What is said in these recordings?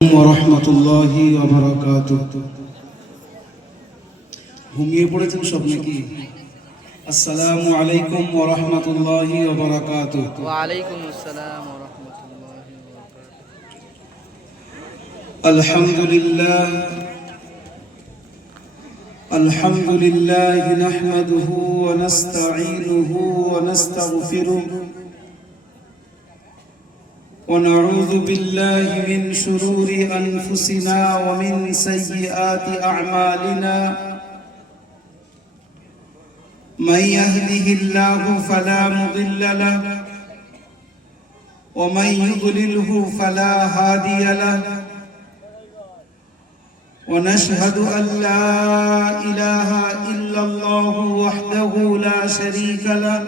ওয়ারাহমাতুল্লাহি ওয়া বারাকাতুহু। ঘুমিয়ে পড়েছেন সব নাকি? আসসালামু আলাইকুম ওয়া রাহমাতুল্লাহি ওয়া বারাকাতুহু। ওয়া আলাইকুম আসসালাম ওয়া রাহমাতুল্লাহি ওয়া বারাকাতুহু। আলহামদুলিল্লাহ নাহমাদুহু ওয়া নাস্তাঈনুহু ওয়া নাস্তাগফিরুহু ونعوذ بالله من شرور أنفسنا ومن سيئات أعمالنا من يهده الله فلا مضل له ومن يضلله فلا هادي له ونشهد أن لا إله إلا الله وحده لا شريك له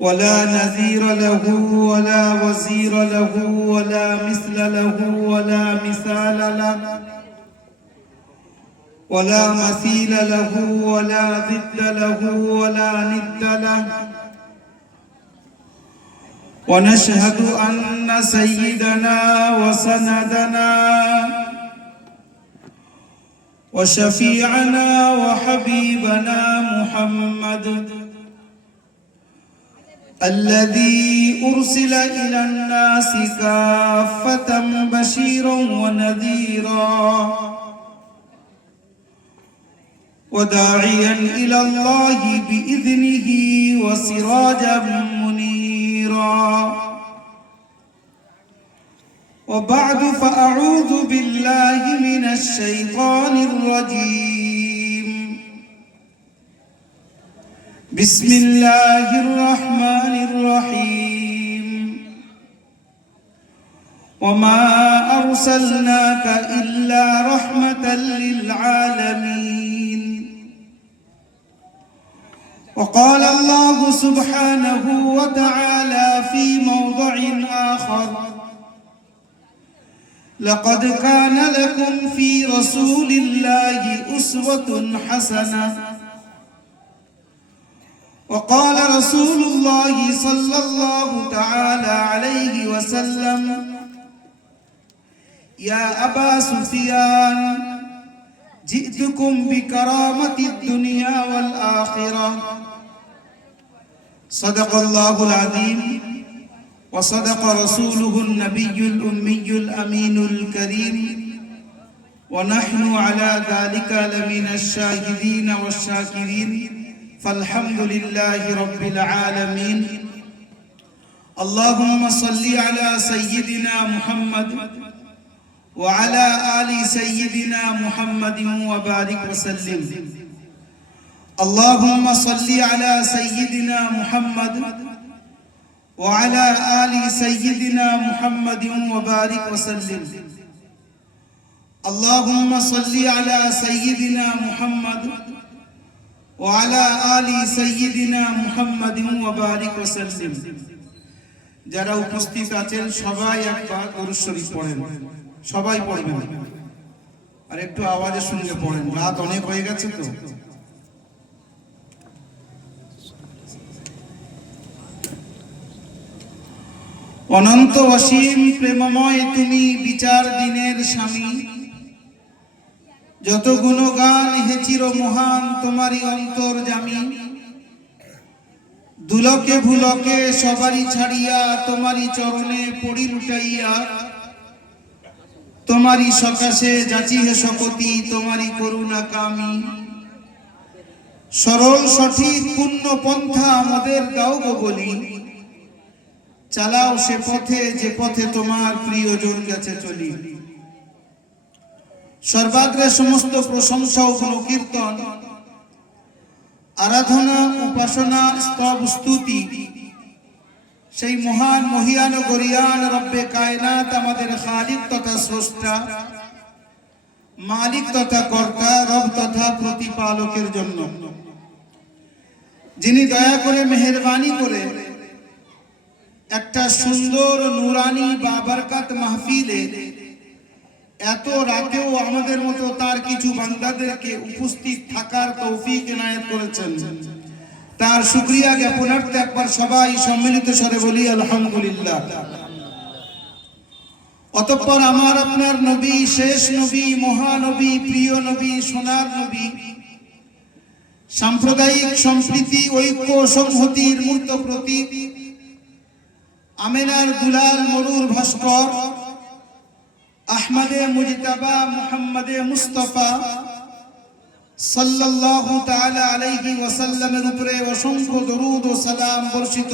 ولا نذير له ولا وزير له ولا مثل له ولا مثال له ولا مثيل له ولا ضد له ولا ند له ونشهد أن سيدنا وسندنا وشفيعنا وحبيبنا محمد الذي أرسل إلى الناس كافة بشيرا ونذيرا وداعيا إلى الله بإذنه وسراجا منيرا وبعد فأعوذ بالله من الشيطان الرجيم بسم الله الرحمن الرحيم وما أرسلناك إلا رحمة للعالمين وقال الله سبحانه وتعالى في موضع آخر لقد كان لكم في رسول الله أسوة حسنة وقال رسول الله صلى الله تعالى عليه وسلم يا أبا سفيان جئتكم بكرامة الدنيا والآخرة صدق الله العظيم وصدق رسوله النبي الأمي الأمين الكريم ونحن على ذلك لمن الشاهدين والشاكرين فالحمد لله رب العالمين اللهم صل على سيدنا محمد وعلى آل سيدنا محمد وبارك وسلم اللهم صل على سيدنا محمد وعلى آل سيدنا محمد وبارك وسلم اللهم صل على سيدنا محمد وعلى آل سيدنا محمد وبارك وسلم যারা উপস্থিত আছেন সবাই একবার দরুদ শরীফ পড়েন, সবাই পড়বেন আর একটু আওয়াজে শুনলে পড়েন, রাত অনেক হয়ে গেছে তো। অনন্ত অসীম প্রেমময় তুমি বিচার দিনের স্বামী, যত গুণগান হে চির মহান তোমারই অন্তর্যামী। দুলকে ভুলকে সবারই ছাড়িয়া তোমারই চরণে পড়ি লুটাইয়া, তোমারই সকাশে যাচি হে শপথি তোমারই করুণা কামি। সরল সঠিক পূর্ণ পন্থা আমাদের দাও গো বলি, চালাও সে পথে যে পথে তোমার প্রিয়জন গেছে চলি। সর্বাগ্রে সমস্ত প্রশংসা ও গুণকীর্তন, আরাধনা উপাসনা স্তব স্তুতি সেই মহান মহিয়ান গরিয়ান রব্বে কায়নাত আমাদের খালিক তথা স্রষ্টা, মালিক তথা কর্তা, রব তথা প্রতিপালকের জন্য, যিনি দয়া করে মেহেরবানি করে একটা সুন্দর নুরানি বাবরকাত মাহফিলে এত রাতেও আমাদের মতো তার কিছু বান্দাদেরকে উপস্থিত থাকার তৌফিক এনায়েত করেছেন। তার শুকরিয়া জ্ঞাপনার্থে একবার সবাই সম্মিলিত স্বরে বলি আলহামদুলিল্লাহ। অতঃপর আমার আপনার নবী, শেষ নবী, মহানবী, প্রিয় নবী, সোনার নবী, সাম্প্রদায়িক সম্প্রীতি, ঐক্য, সংহতির মূর্ত প্রতীক, আমেনার দুলাল মরুর ভাস্কর, আহমদে মুজতাবা মুহাম্মদে মুস্তাফা সাল্লাল্লাহু তাআলা আলাইহি ওয়াসাল্লামের উপরে অসংখ্য দরুদ ও সালাম বর্ষিত।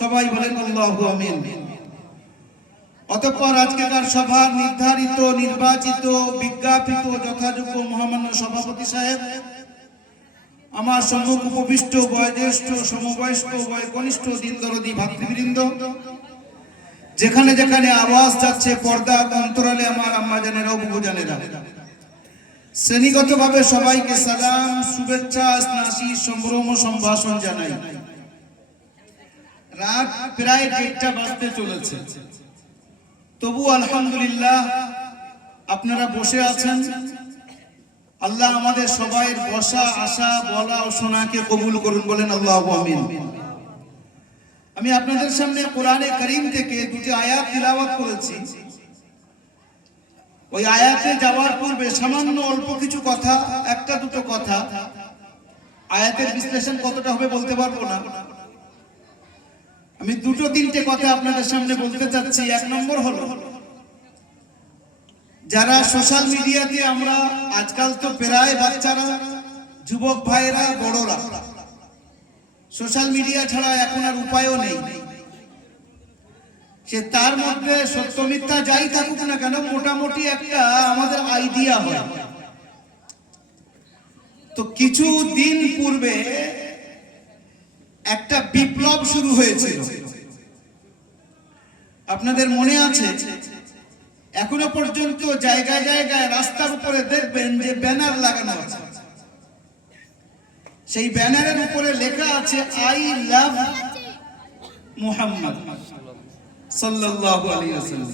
সবাই বলেন আল্লাহু আমিন। অতঃপর আজকের সভার নির্ধারিত, নির্বাচিত, বিজ্ঞাপিত যথাযোগ্য মহামান্য সভাপতি সাহেব, আমার সম্মুখ উপবিষ্ট বয়োজ্যেষ্ঠ, সমবয়স্ক, বয়োকনিষ্ঠ, দিনদরদী ভাতৃবৃন্দ, যেখানে যেখানে আওয়াজ যাচ্ছে পর্দার অন্তরালে আমার আম্মা জানেরা, বুবু জানেরা, শ্রেণীগতভাবে সবাইকে সালাম, শুভেচ্ছা, স্নাসি, সম্ভ্রম, সম্ভাষণ জানাই। রাত প্রায় 1টা বাজতে চলেছে, তবু আলহামদুলিল্লাহ আপনারা বসে আছেন। আল্লাহ আমাদের সবাইয়ের বসা, আসা, বলা ও শোনাকে কবুল করুন, বলেন আল্লাহু আমিন। আমি আপনাদের সামনে কোরআনে কারীম থেকে 2টি আয়াত তিলাওয়াত করেছি। ওই আয়াতে যাওয়ার পূর্বে সামান্য অল্প কিছু কথা, একটা দুটো কথা, আয়াতের বিশ্লেষণ কতটা হবে বলতে পারবো না। আমি 2-3টে কথা আপনাদের সামনে বলতে চাচ্ছি। 1 নম্বর হলো, যারা সোশ্যাল মিডিয়াতে, আমরা আজকাল তো প্রায় বাচ্চারা, যুবক ভাইরা, বড়রা সোশ্যাল মিডিয়া ছাড়া এখন আর উপায়ও নেই। সে তার মধ্যে সত্য মিথ্যা যাই থাকুক না কেন, মোটামুটি একটা আমাদের আইডিয়া হয়। তো কিছু দিন পূর্বে একটা বিপ্লব শুরু হয়েছিল, আপনাদের মনে আছে? এখনো পর্যন্ত জায়গায় জায়গায় রাস্তার উপরে দেখবেন যে ব্যানার লাগানো আছে। সেই ব্যানারের উপরে লেখা আছে আই লাভ মুহাম্মদ সাল্লাল্লাহু আলাইহি ওয়াসাল্লাম।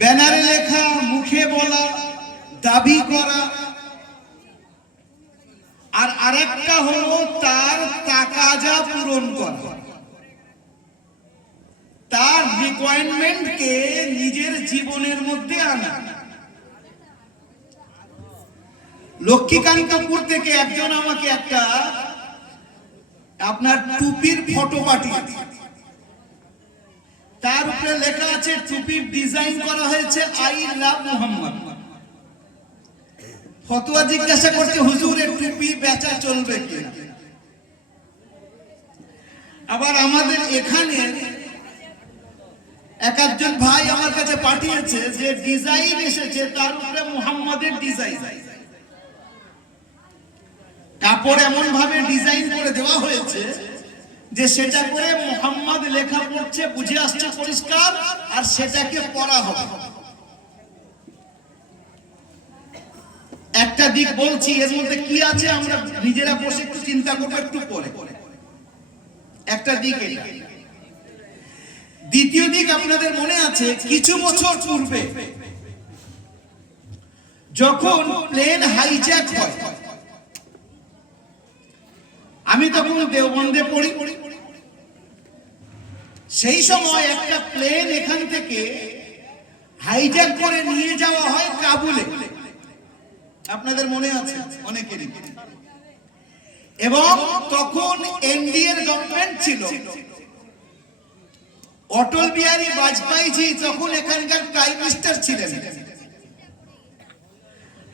ব্যানারে লেখা, মুখে বলা, দাবি করা। আর আরেকটা হলো তার তাকাজা পূরণ করা, তার রিকোয়ারমেন্টকে নিজের জীবনের মধ্যে আনা। লক্ষ্মীকান্তপুর থেকে একজন আমাকে একটা আপনার টুপির ফটো পাঠিয়েছে। তার উপরে লেখা আছে, টুপির ডিজাইন করা হয়েছে আই লাভ মুহাম্মদ। ফতোয়া জিজ্ঞাসা করছে, হুজুর এর টুপি বেচা চলবে কিনা? আবার আমাদের এখানে একজন ভাই আমার কাছে পাঠিয়েছে যে ডিজাইন এসেছে, তার উপরে মুহাম্মাদের ডিজাইন, কাপড় এমন ভাবে ডিজাইন করে দেওয়া হয়েছে যে সেটা করে মুহাম্মদ লেখা পড়ছে, বুঝে আসছে পরিষ্কার, আর সেটাকে পড়া হবে। একটা দিক বলছি, এর মধ্যে কি আছে আমরা নিজেরা বসে একটু চিন্তা করবো একটু পরে। একটা দিক এটা। দ্বিতীয় দিক, আপনাদের মনে আছে কিছু বছর পূর্বে যখন প্লেন হাইজ্যাক হয়, আমি তখন দেওবন্দে পড়ি, সেই সময় একটা প্লেন এখান থেকে হাইজ্যাক করে নিয়ে যাওয়া হয় কাবুলে। আপনাদের মনে আছে অনেকেরই। এবং তখন এনডিএর গভর্নমেন্ট ছিল, অটল বিহারী বাজপেয়ী তখন এখানকার প্রাইম মিনিস্টার ছিলেন।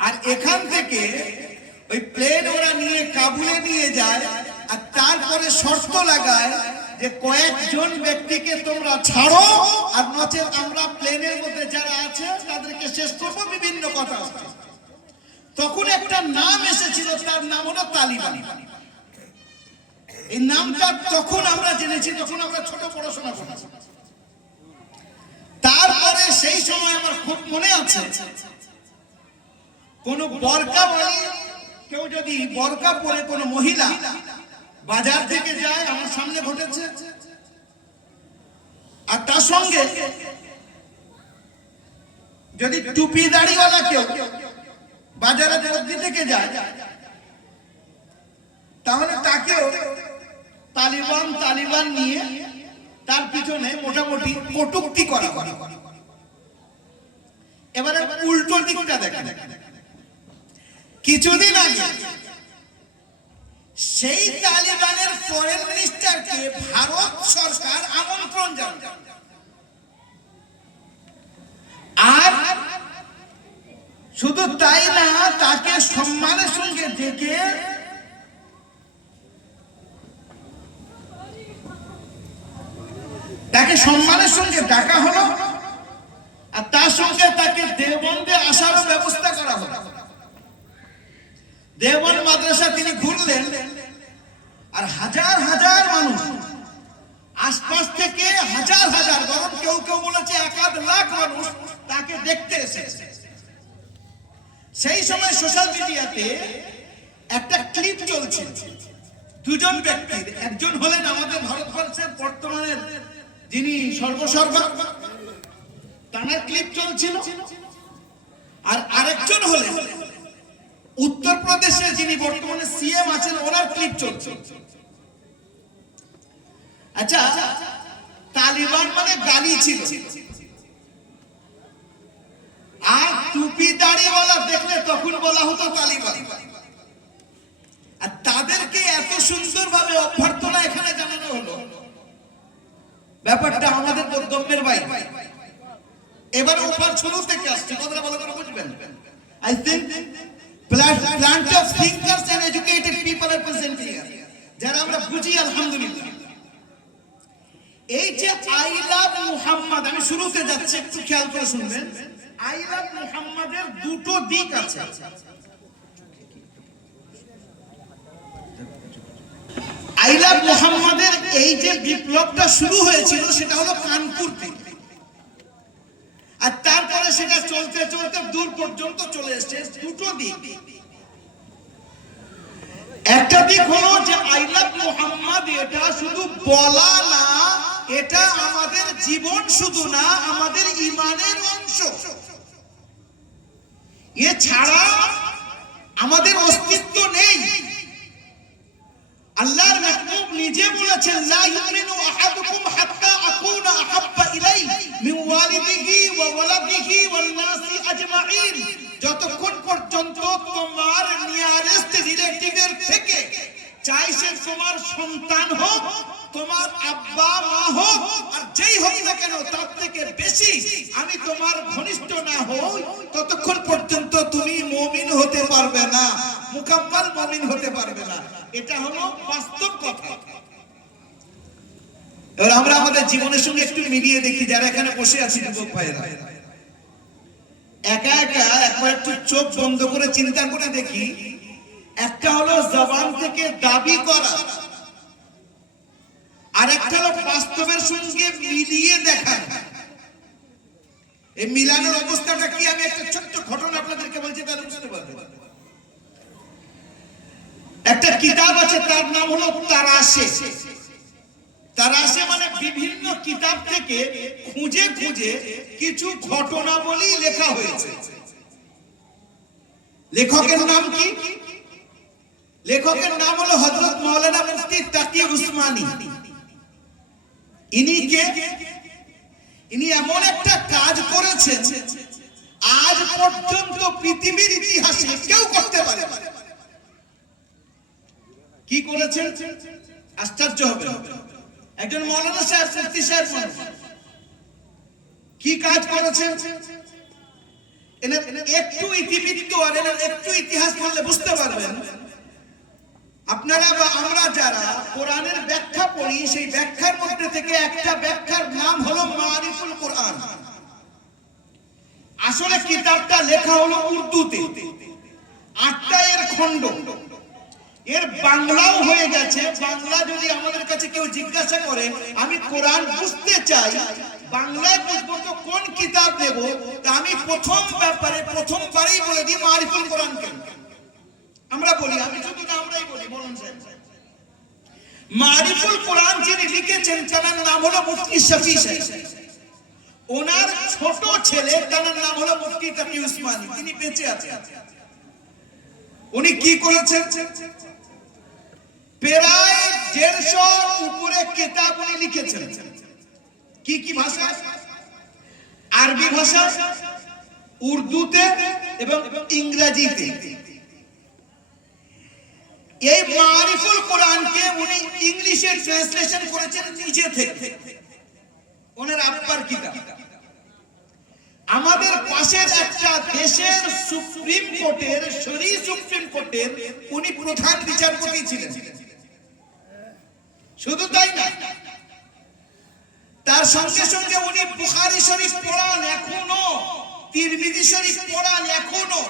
আর এখান থেকে ওই প্লেন ওরা নিয়ে কাবুলে নিয়ে যায়, আর তারপরে শর্ত লাগায় যে কয়েকজন ব্যক্তিকে তোমরা ছাড়ো, আর নচেত আমরা প্লেনের মধ্যে যারা আছে তাদেরকে শেষ করবো। বিভিন্ন কথা। তখন একটা নাম এসেছিল, তার নাম হলো তালিবান। এই নামটা তখন আমরা জেনেছি, তখন আমরা ছোট পড়াশোনা করেছি। তারপরে সেই সময় আমার খুব মনে আছে, কোন বোরকাওয়ালী কেউ যদি বোরকা পরে কোন মহিলা বাজার থেকে যায়, আমার সামনে ঘটেছে, আর তার সঙ্গে যদি টুপি দাড়িওয়ালা কেউ বাজারে থেকে যায়, তাহলে তাকেও তালিবান নিয়ে তার পিছনে মোটামুটি কটূক্তি করা হয়। এবারে উল্টো দিকটা দেখেন, কিছুদিন আগে সেই তালিবানের ফরেন মিনিস্টারকে ভারত সরকার আমন্ত্রণ জানায়, আর শুধু তাই না, তাকে সম্মানের সঙ্গে ডেকে ডাকা হলো, আর তার সঙ্গে তাকে দেওবন্দে আসারও ব্যবস্থা করা হলো। দেওবন্দ মাদ্রাসা তিনি ঘুরলেন, আর হাজার হাজার মানুষ, আশপাশ থেকে হাজার হাজার, বরং কেউ কেউ বলেছে 1-1 লাখ মানুষ তাকে দেখতে এসেছে। সেই সময় সোশ্যাল মিডিয়াতে একটা ক্লিপ চলছে দুজন ব্যক্তির। একজন হলেন আমাদের ভারতবর্ষের বর্তমানের যিনি সর্বসর্বা, তার ক্লিপ চলছিল, আর আরেকজন হলেন উত্তরপ্রদেশে যিনি বর্তমানে সিএম আছেন, ওনার ক্লিপ চলছে। আচ্ছা, তালিবান মানে গালি ছিল, আর টুপি দাড়িওয়ালা দেখলে তখন বলা হতো তালিবান। আর তাদেরকে এত সুন্দরভাবে অভ্যর্থনা এখানে জানানো হলো, ব্যাপারটা আমাদের বোধগম্যের বাইরে। এবার ওপার ছোট থেকে আসছে, কথাটা ভালো করে বুঝবেন। I think plenty of thinkers and educated people are present here, যারা আমরা বুঝি আলহামদুলিল্লাহ। এই যে আই লাভ মুহাম্মদ, আমি শুরুতে যাচ্ছি, একটু খেয়াল করে শুনবেন। আই লাভ মুহাম্মাদের দুটো দিক আছে। আই লাভ মুহাম্মাদের এই যে বিপ্লবটা শুরু হয়েছিল সেটা হলো কানপুর থেকে, আর তারপরে সেটা চলতে চলতে দূর পর্যন্ত চলে এসেছে। দুটো দিক, একটা দিক হলো যে আই লাভ মুহাম্মদ এটা শুধু বলা না, এটা আমাদের জীবন, শুধু না আমাদের ঈমানের অংশ। এছাড়া আমাদের অস্তিত্ব নেই। আল্লাহর মাহবুব নিজে বলেছেন, লা ইউমিনু আহাদুকুম হাত্তা আকুনা আহাব্বা ইলাইহি মিন ওয়ালিদিহি ওয়া ওয়ালাদিহি ওয়ান নাসি আজমাইন। যতক্ষণ পর্যন্ত তোমার নিয়ারেস্ট রিলেটিভের থেকে, চাই সে তোমার সন্তান হোক, তোমার আব্বা মা হোক, আর যেই হোক না কেন, তার থেকে বেশি আমি তোমার ঘনিষ্ঠ না হই, ততক্ষণ পর্যন্ত তুমি মুমিন হতে পারবে না, মুকাম্মাল মুমিন হতে পারবে না। এটা হলো বাস্তব কথা। এবার আমরা আমাদের জীবনের সঙ্গে একটু মিলিয়ে দেখি, যারা এখানে বসে আছি যুবক ভাইরা, একা একা একবার একটু চোখ বন্ধ করে চিন্তা করে দেখি। একটা হলো জবান থেকে দাবি করা, আর একটা হলো বাস্তবের সঙ্গে মিলিয়ে দেখা। এই মিলানোর অবস্থাটা কি, আমি একটা ছোট্ট ঘটনা আপনাদেরকে বলছি, তাহলে বুঝতে পারবেন। একটা কিতাব আছে, তার নাম হলো তারাশে। তারাশে মানে বিভিন্ন কিতাব থেকে খুঁজে খুঁজে কিছু ঘটনাবলী লেখা হয়েছে। লেখকের নাম কি? লেখকের নাম হলো হযরত মাওলানা মুফতি তাকি উসমানী। ইনি এমন একটা কাজ করেছেন, আজ পর্যন্ত পৃথিবীর ইতিহাসে কেউ করতে পারে না। কি করেছেন? আশ্চর্য হবে। একজন মাওলানা সাহেব, মুফতি সাহেব কি কাজ করেছেন, এনার একটু ইতিবৃত্ত আর এনার একটু ইতিহাস বললে বুঝতে পারবেন। আপনারা বা আমরা যারা কোরআনের ব্যাখ্যা পড়ি, সেই ব্যাখ্যার মধ্যে থেকে একটা ব্যাখ্যার নাম হলো মারিফুল কোরআন। আসলে কিতাবটা লেখা হলো উর্দুতে, 8টা এর খণ্ড। এর বাংলাও হয়ে গেছে। বাংলা যদি আমাদের কাছে কেউ জিজ্ঞাসা করে, আমি কোরআন বুঝতে চাই, বাংলায় বুঝবো তো কোন কিতাব নেব, তা আমি প্রথমবারই বলে দিই মারিফুল কোরআন। কেন আমরা বলি, আমি শুধু না, আমরাই বলি, বলুন স্যার। মারিফুল কোরআন যিনি লিখেছেন, তার নাম হলো মুফতি শফি সাহেব। ওনার ছোট ছেলে, তার নাম হলো মুফতি তাকি উসমানী, তিনি বেঁচে আছেন। উনি কি করেছেন? প্রায় 150 উপরে কিতাব উনি লিখেছেন। কি কি ভাষা? আরবি ভাষা, উর্দুতে এবং ইংরেজিতে। এই মারিফুল কোরআনকে উনি ইংলিশে ট্রান্সলেশন করেছেন নিজে থেকে, ওনার আব্বার কিতাব। আমাদের পাশের একটা দেশের সুপ্রিম কোর্টের, শরীয়ত সুপ্রিম কোর্টের উনি প্রধান বিচারপতি ছিলেন। শুধু তাই না, তার সঙ্গে সঙ্গে উনি বুখারী শরীফ পড়ান এখনো, তিরমিজি শরীফ পড়ান এখনো।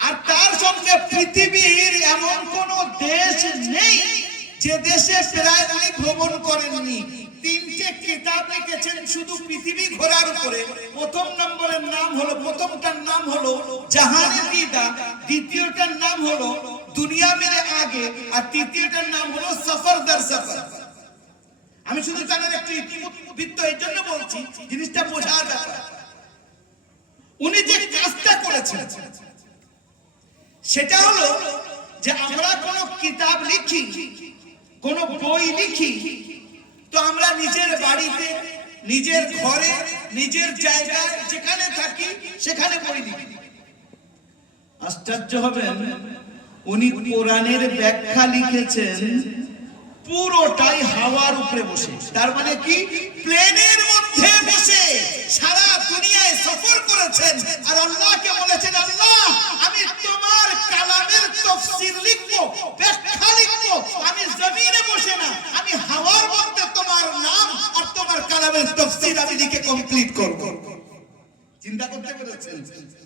আর তার সঙ্গে পৃথিবীর এমন কোন দেশ নেই যে দেশে প্রায় উনি ভ্রমণ করেননি। 3টে কিতাব লিখেছেন শুধু পৃথিবী ঘোরার উপরে। প্রথমটার নাম হলো জাহানে দিদা, দ্বিতীয়টার নাম হলো দুনিয়া মেরে আগে, আর তৃতীয়টার নাম হলো সফর দর সফর। আমি শুধু জানার একটু ইতিবৃত্ত এই জন্য বলছি, জিনিসটা বোঝার ব্যাপার। উনি যে কাজটা করেছেন সেটা হলো যে আমরা কোন কিতাব লিখি, কোন বই লিখি, তো আমরা নিজের বাড়িতে, নিজের ঘরে, নিজের জায়গায় যেখানে থাকি সেখানে বই লিখি। আশ্চর্য হবেন, উনি কোরআনের ব্যাখ্যা লিখেছেন পুরোটাই হাওয়ার উপরে বসে। তার মানে কি, প্লেনের মধ্যে বসে সারা দুনিয়ায় সফর করেছেন। আর আল্লাহকে বলেছেন, আল্লাহ আমি তোমার কালামের তাফসীর লিখব, ব্যাখ্যা লিখব, আমি জমিনে বসে না, আমি হাওয়ার মধ্যে তোমার নাম আর তোমার কালামের তাফসীর আমি লিখে কমপ্লিট করব। চিন্তা করতে পেরেছেন,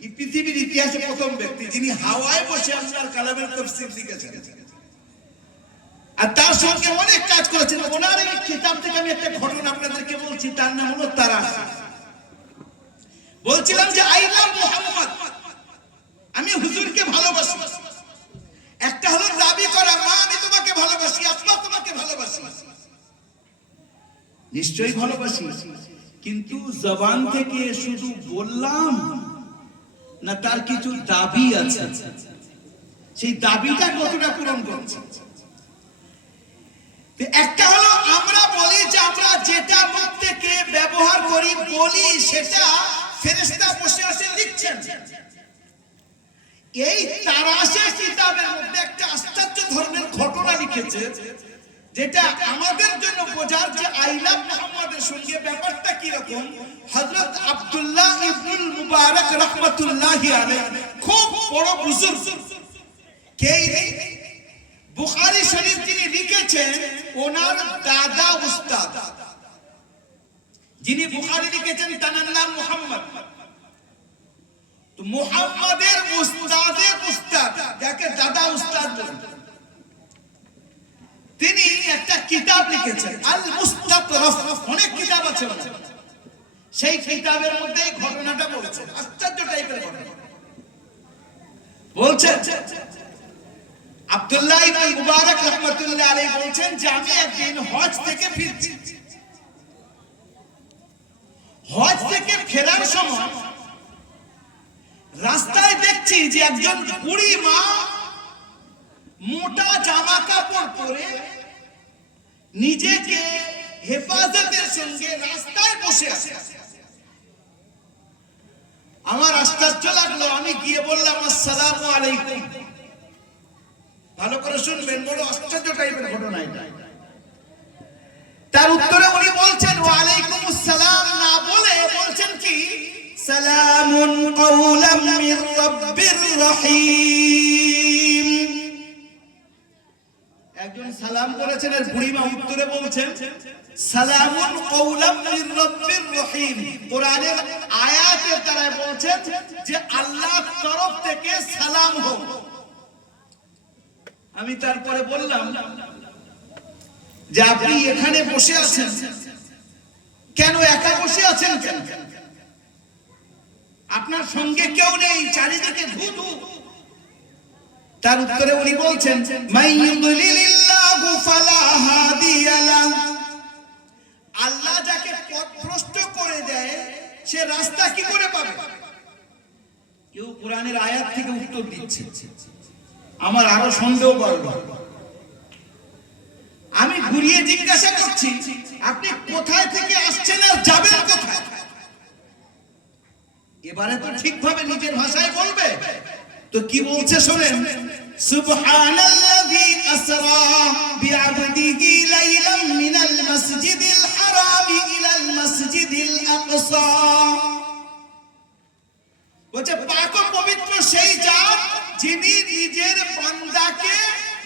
এই পৃথিবীর ইতিহাসে প্রথম ব্যক্তি যিনি হাওয়ায় বসে আল্লাহর কালামের তাফসীর লিখেছেন। আর তার সঙ্গে অনেক কাজ করেছেন। ওনার এই কিতাব থেকে আমি একটা ঘটনা আপনাদেরকে বলছি, তার নাম হলো তারাশ। বলছিলাম যে আই লাভ মুহাম্মদ, আমি হুজুরকে ভালোবাসি। একটা হলো দাবি করা, মা আমি তোমাকে ভালোবাসি, আব্বা তোমাকে ভালোবাসি। নিশ্চয়ই ভালোবাসি, কিন্তু জবান থেকে শুধু বললাম না, তার কিছু দাবি আছে। সেই দাবিটা কতটা পূরণ করছে? একটা হলো আমরা বলি যে আমরা যেটা মুখ থেকে ব্যবহার করি, বলি, সেটা ফেরেশতা বসে আছে লিখছেন। এই তারাশের কিতাবের মধ্যে একটা আশ্চর্য ধরনের ঘটনা লিখেছে, যেটা আমাদের জন্য বোঝার যে আইলা মুহাম্মাদের সঙ্গে ব্যাপারটা কি রকম। হযরত আব্দুল্লাহ ইবনুল মুবারক রাহমাতুল্লাহি আলাইহি খুব বড় বুজুর্গ। কে? বুখারী শরীফ যিনি লিখেছেন, ওনার দাদা উস্তাদ, যিনি বুখারী লিখেছেন তার নাম মুহাম্মদ। তো মুহাম্মাদের উস্তাদের উস্তাদ, যাকে দাদা উস্তাদ বলেন, তিনি একটা কিতাব লিখেছেন আল মুস্তাতরাফ। অনেক কিতাব আছে, সেই কিতাবের মধ্যে এই ঘটনাটা বলেছেন। আশ্চর্য টাইপের ঘটনা বলছেন। আব্দুল্লাহ ইবনে মুবারক রাহমাতুল্লাহ আলাইহি বলেছেন যে আমি একদিন হজ থেকে ফিরছি। হজ থেকে ফেরার সময় রাস্তায় দেখছি যে একজন বুড়ি মা মোটা জামা কাপড় পরে নিজেকে হেফাজতের সঙ্গে রাস্তায় বসে আছে। আমার আশ্চর্য লাগলো, আমি গিয়ে বললাম আসসালামু আলাইকুম। ভালো করে শুনবেন, বড় আশ্চর্য টাইপের ঘটনা এটা। তার উত্তরে উনি বলছেন ওয়া আলাইকুমুস সালাম না বলে বলছেন কি, সালামুন কাওলাম মির রাব্বির রহিম। একজন সালাম করেছেন, আর বুড়িমা উত্তরে বলছেন সালামুন কাওলাম মির রাব্বির রহিম। কোরআনের আয়াতের দ্বারা বলছেন যে আল্লাহর তরফ থেকে সালাম হোক। আমি তারপরে বললাম যে আপনি এখানে বসে আছেন কেন, একা বসে আছেন কেন? আপনার সঙ্গে কেউ নেই, চারিদিকে ধুধু। তার উত্তরে উনি বলছেন মাইয়ুদলিলিল্লাহু ফালা হাদিয়া লাহু। আল্লাহ যাকে পথভ্রষ্ট করে দেয় সে রাস্তা কি করে পাবে? কেউ কোরআনের আয়াত থেকে উত্তর দিচ্ছে। আমার আরো সন্দেহ বাড়ল। আমি ঘুরিয়ে জিজ্ঞাসা করছি আপনি কোথায় থেকে আসছেন আর যাবেন কোথায়? এবারে তো ঠিকভাবে নিজের ভাষায় বলবে। তো কি বলছে শোনেন, সুবহানাল্লাযী আসরা বিআবদিহি লাইলাম মিনাল মাসজিদিল হারাম ইলাল মাসজিদিল আকসা। বলছে পাক ও পবিত্র সেই জাত যিনি নিজের বান্দাকে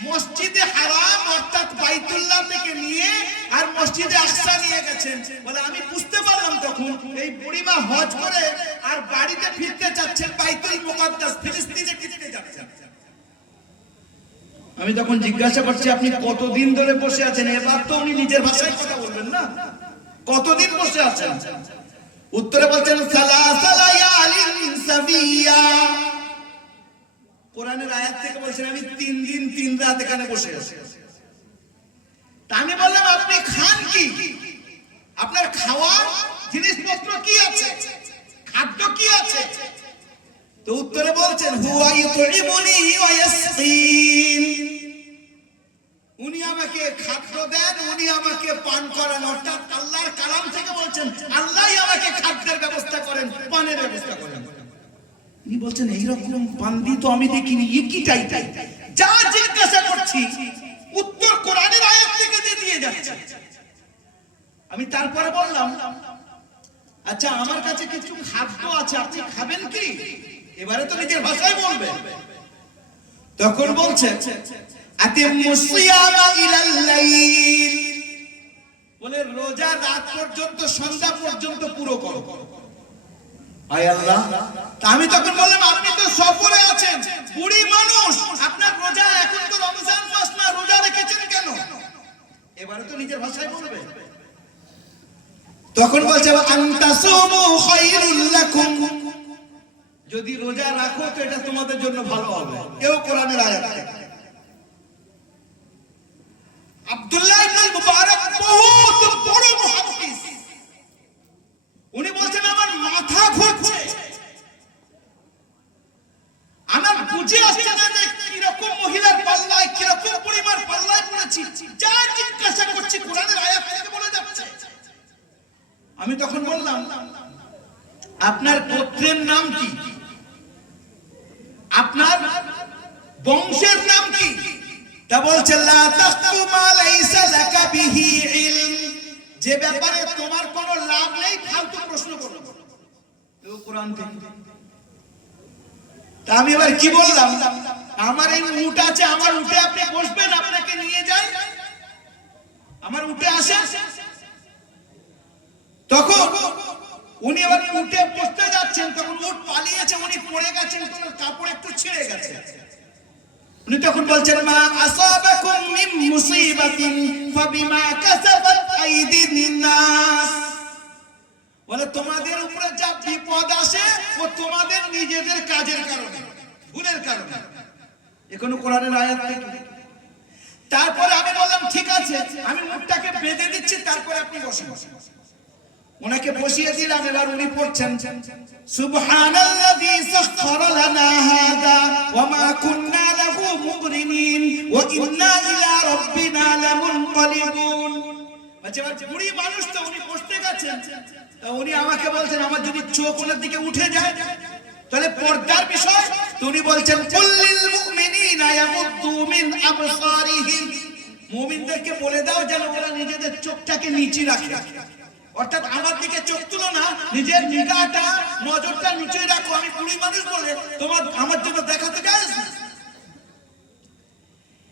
মসজিদে হারাম অর্থাৎ বাইতুল্লাহ থেকে নিয়ে আর মসজিদে আকসা নিয়ে গেছেন। বলে আমি বুঝতে পারলাম তখন এই বুড়িমা হজ করে আর বাড়িতে ফিরতে যাচ্ছেন, বাইতুল মুকাদ্দাস ফিলিস্তিনে ফিরতে যাচ্ছেন। আমি তখন জিজ্ঞাসা করছি আপনি কতদিন ধরে বসে আছেন? এবার তো উনি নিজের ভাষায় কথা বলবেন না, কতদিন বসে আছেন? উত্তরে বলছেন সালাসা লায়ালিন সাবিয়া। কোরআনের আয়াত থেকে বলছেন আমি 3 দিন 3 রাত এখানে বসে আছি। তা আমি বললাম আপনি খান কি? আপনার খাওয়ার জিনিসপত্র কি আছে, খাদ্য কি আছে? তো উত্তরে বলছেন হুয়া ইউতইমুনি ওয়া ইয়াসকিন। উনি আমাকে খাদ্য দেন, উনি আমাকে পান করান। অর্থাৎ আল্লাহর কালাম থেকে বলছেন আল্লাহই আমাকে খাদ্যের ব্যবস্থা করেন, পানের ব্যবস্থা করেন। উনি বলছেন এইরকম বান্দি তো আমি দেখিনি, একইটাই যা জিজ্ঞাসা করছি উত্তর কোরআনের আয়াত থেকে দিয়ে যাচ্ছে। আমি তারপরে বললাম আচ্ছা আমার কাছে কিছু খাদ্য আছে, আপনি খাবেন কি? এবারে তো নিজের ভাষায় বলবে। তখন বলছে আতিমুস সিয়ামা ইলাল লাইল, বলে রোজা রাত পর্যন্ত, সন্ধ্যা পর্যন্ত পুরো করো। আয় আল্লাহ। আমি তখন বললাম আপনি তো সফরে আছেন, বুড়ি মানুষ, আপনার রোজা, এখন তো রমজান মাস না, রোজা রেখেছেন কেন? এবারে তো নিজের ভাষায় বলবে। তখন বলছে আনতাসুমু খায়রুল লাকুম, যদি রোজা রাখো তো এটা তোমাদের জন্য ভালো হবে। এও কোরআনের আয়াত। আব্দুল্লাহ ইবনে মুবারক বহুত বড় মুহাদ্দিস, উনি বলছেন আমার মাথা ঘুরছে, আমার বুঝে আসছে না যে কিরকম মহিলার পাল্লায়, কিরকম পরিবার পাল্লায় পড়েছি। যা জিজ্ঞাসা করছি কোরআনের আয়াত থেকে বলে যাচ্ছে। আমি তখন বললাম আপনার গোত্রের নাম কি, আপনার বংশের নাম কি? তা বলছে লা তাকতু মা লাইসা লাকা বিহি ইলম, যে ব্যাপারে তোমার কোনো লাভ নেই ফালতু প্রশ্ন করো। তো কোরআন থেকে। তা আমি এবার কি বললাম, আমার এই উট আছে, আমার উটে আপনি বসবেন, আপনাকে নিয়ে যাই, আমার উটে আসে। তখন উনি এবার উটে বসতে যাচ্ছেন, তখন উট পালিয়েছে, উনি পড়ে গেছেন, তোমার কাপড় একটু ছিঁড়ে গেছে। উনি তখন বলছেন মা আসাবাকুম মিন মুসিবাতিন ফাবিমা কাসাবাত আইদিন নাস, বলে তোমাদের উপরে যা বিপদ আসে ও তোমাদের নিজেদের কাজের কারণে, ভুলের কারণে। এখনো কোরআনের আয়াত থেকে। তারপরে আমি বললাম ঠিক আছে, আমি মুখটাকে বেঁধে দিচ্ছি, তারপরে আপনি বসুন। ওনাকে বসিয়ে দিলাম। এবার উনি পড়ছেন সুবহানাল্লাযী সাখখারা লানা হাযা ওয়া মা কুন্না লাহু মুকরিনিন ওয়া ইন্না ইলা রাব্বিনা লামুনকালিবুন। আচ্ছা এবার বুড়ি মানুষ তো, উনি বসতে গেছেন, তা উনি আমাকে বলছেন আমার যদি চোখ ওনার দিকে উঠে যায় তাহলে পর্দার বিষয়। তো উনি বলছেন কুল্লিল মুমিনিনা ইয়াগুদ্দু মিন আবসারিহিম, মুমিনদেরকে বলে দাও যেন ওরা নিজেদের চোখটাকে নিচে রাখে। অর্থাৎ আমার দিকে চোখ তুলো না, নিজের নিগাহটা, নজরটা নিচে রাখো। আমি বুড়ি মানুষ বলে তোমার আমার জন্য দেখাতে যাস।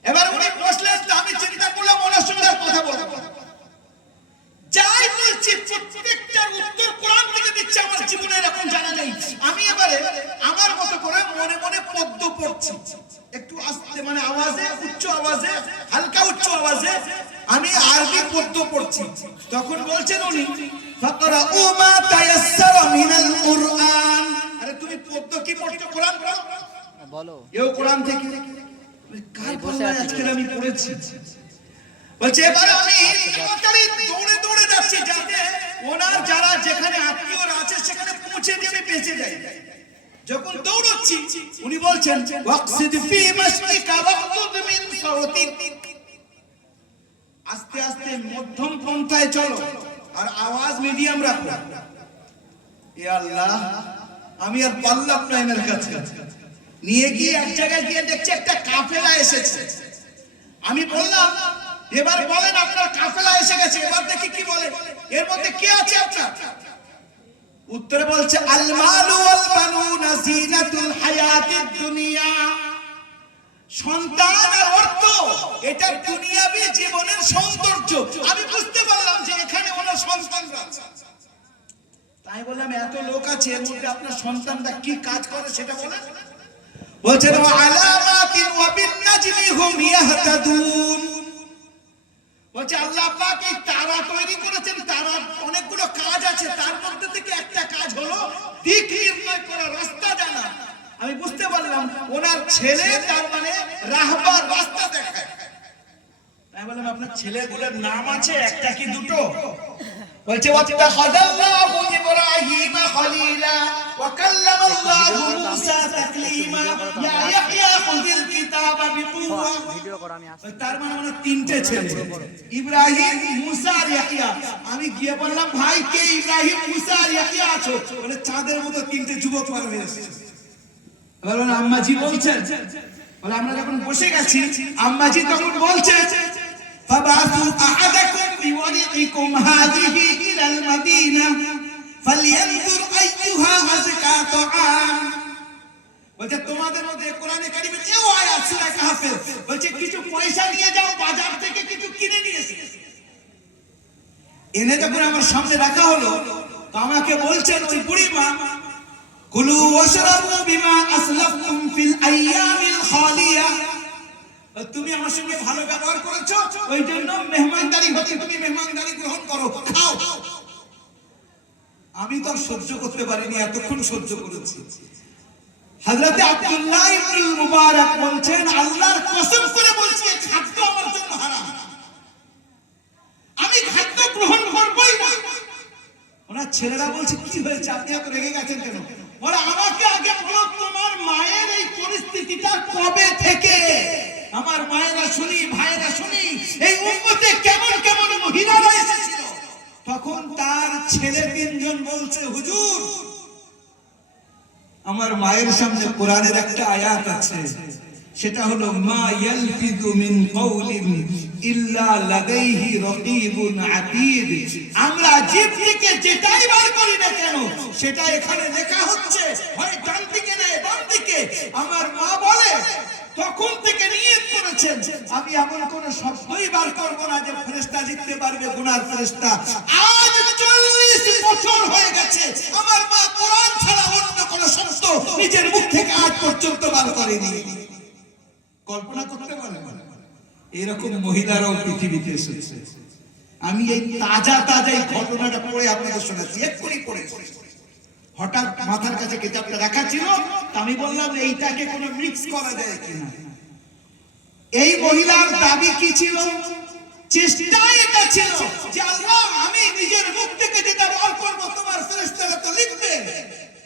এবার উনি বসলেন, আমি চিন্তা করলাম ওনার সঙ্গে কথা বলবো। যাই বলছি প্রত্যেকটার উত্তর কোরআন থেকে দিচ্ছে, আমার জীবনে এরকম জানা নেই। আমি এবারে আমার মতো করে মনে মনে পদ্য পড়ছি, একটু আস্তে, মানে আওয়াজে, উচ্চ আওয়াজে, হালকা উচ্চ আওয়াজে আমি আরবি পদ্য পড়ছি। তখন বলছেন উনি ফাকরাউ মা তায়াসসারা মিনাল কুরআন। আরে তুমি পদ্য কি পড়ছো? কোরআন পড়ো বলো। এও কোরআন থেকে। কার পাল্লায় আজকে আমি পড়েছি? বলছে এবারে আমি তাড়াতাড়ি দৌড়ে দৌড়ে যাচ্ছি যাতে ওনার যারা যেখানে আত্মীয়রা আছে সেখানে পৌঁছে দিয়ে আমি বেঁচে যাই। যখন দৌড়চ্ছি উনি বলছেন ওয়াকসিদ ফি মাশরিকা ওয়াকতুদ মিন সাওতিক, আস্তে আস্তে মধ্যম পন্থায় চলো আর আওয়াজ মিডিয়াম রাখো। এ আল্লাহ, আমি আর পারলাম না এনার কাছে। নিয়ে গিয়ে এক জায়গায় গিয়ে দেখছি একটা কাফেলা এসেছে। আমি বললাম, এবার বলেন আপনার কাফেলা এসে গেছে, এবার দেখি কি বলে, এর মধ্যে কে আছে আপনার? উত্তরে বলছে, আল মালু ওয়াল বানুনা জিনাতুল হায়াতিদ দুনিয়া। সন্তান আর অর্থ এটা দুনিয়াবী জীবনের সৌন্দর্য। আমি বুঝতে পারলাম যে এখানে ওনার সন্তানরা আছে। তাই বললাম, এত লোক আছে, এর মধ্যে আপনার সন্তানরা কি কাজ করে সেটা বলেন। বলছেন, ওয়া আলামাতিন ওয়া বিন নাজমি হুম ইয়াহতাদুন। বলছে আল্লাহ পাক এই তারা তৈরি করেছেন, তারার অনেকগুলো কাজ আছে, তার মধ্যে থেকে একটা কাজ হলো দিক নির্ণয় করা, রাস্তা জানা। আমি বুঝতে পারলাম ওনার ছেলে তার মানে রাহবার, রাস্তা দেখায়। তাই বললাম, আপনার ছেলেগুলোর নাম আছে একটা কি দুটো? বলছে, ওয়াত্তাখাযাল্লাহু ইব্রাহিমা খলিলা ওয়া কাল্লামাল্লাহু মূসা তাকলিমা ইয়া ইয়াহইয়া খুযিল কিতাবা বিকুওয়া। তার মানে তিনটে ছেলে, ইব্রাহিম, মূসা আর ইয়াহইয়া। আমি গিয়ে বললাম, ভাই কে ইব্রাহিম, মূসা আর ইয়াহইয়া আছো? বলে চাঁদের মতো তিনটে যুবক পার হয়ে এসেছে। বললাম, আম্মাজি বলছেন? বলে আমরা যখন বসে গেছি, আম্মাজি তখন বলছে, فبعثوا أحدكم بورقكم هذه إلى المدينة فلينظر أيها أزكى طعام। বলছে তোমাদের মধ্যে কোরআনে কারিমের এই আয়াত সূরা কাহফের বলছে কিছু পয়সা নিয়ে যাও, বাজার থেকে কিছু কিনে নিয়ে এসো। এনে যখন আমার সামনে রাখা হলো, তো আমাকে বলছেন ওই বুড়িমা, কুলু ওয়াশরাবু বিমা আসলাফতুম ফিল আইয়ামিল খালিয়া। তুমি আমার সঙ্গে ভালো ব্যবহার করেছো, ওই জন্য মেহমানদারি হচ্ছে, তুমি মেহমানদারি গ্রহণ করো, খাও। আমি তো সহ্য করতে পারিনি, এতক্ষণ সহ্য করেছি। হযরত আব্দুল্লাহ ইবনে মুবারক বলছেন, আল্লাহর কসম করে বলছি এই খাদ্য আমার জন্য হারাম, আমি খাদ্য গ্রহণ করবই না। ওনার ছেলেরা বলছে, কি হয়েছে, আপনি এত রেগে গেছেন কেন? বলে, আমাকে আগে বলো তোমার মায়ের এই পরিস্থিতিটা কবে থেকে? আমার মায়েরা শুনি, ভাইরা শুনি, এই উম্মতে কেমন কেমন মহিলারা এসেছিল। তখন তার ছেলে তিনজন বলছে, হুজুর আমার মায়ের সামনে কোরআনের একটা আয়াত আছে, সেটা হলো মা ইয়ালফিযু মিন কাওলিন ইল্লা লাদাইহি রাকীবুন আতীদ। আমরা জিভ থেকে যেটাই বার করি না কেন সেটা এখানে লেখা হচ্ছে, হয় ডান দিকে না বাম দিকে। আমার মা বলে তখন থেকে নিয়ত করেছেন আমি এমন কোন শব্দই বার করব না যে ফেরেশতা লিখতে পারবে গুনার ফেরেশতা। আজ 40 বছর হয়ে গেছে আমার মা কোরআন ছাড়া অন্য কোন শব্দ নিজের মুখ থেকে আজ পর্যন্ত বার করেনি। কল্পনা করতে পারেন এরকম মহিলারাও পৃথিবীতে এসেছে। আমি এই তাজা এই ঘটনাটা পড়ে আপনাদের শোনাচ্ছি, এক্ষুনি পড়ে। হঠাৎ মাথার কাছে কিতাবটা রাখা ছিল, আমি বললাম এইটাকে কোনো মিক্স করা যায় কিনা। এই মহিলার দাবি কি ছিল? চেষ্টা এটা ছিল যে আল্লাহ আমি নিজের মুখ থেকে যেটা বার করব তোমার ফেরেশতারা তো লিখবে,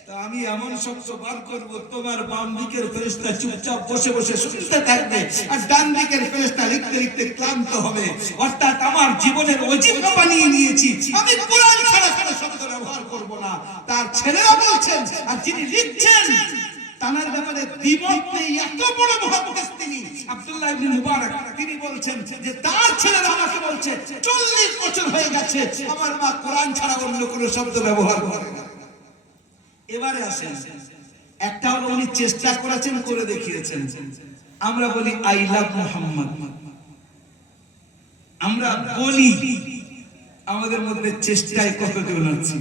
তা আমি এমন শব্দ বার করব তোমার বাম দিকের ফেরেশতা চুপচাপ বসে বসে শুনতে থাকবে আর ডান দিকের ফেরেশতা লিখতে লিখতে ক্লান্ত হবে। অর্থাৎ আমার জীবনের ওজিফা বানিয়ে নিয়েছি আমি কোরআন ছাড়া কোনো শব্দ ব্যবহার করব না। তার ছেলেরা বলছেন, আর যিনি লিখছেন তার ব্যাপারে দ্বিমত নেই, এত বড় মুহাদ্দিস তিনি আব্দুল্লাহ ইবনে মুবারক, তিনি বলছেন যে তার ছেলেরা আমাকে বলছে 40 বছর হয়ে গেছে আমার মা কোরআন ছাড়া অন্য কোনো শব্দ ব্যবহার করে না। এবারে আসেন, একটা হলো উনি চেষ্টা করেছেন, করে দেখিয়েছেন। আমরা বলি আই লাভ মুহাম্মদ, আমরা বলি, আমাদের মধ্যে চেষ্টায় কতজন আছে?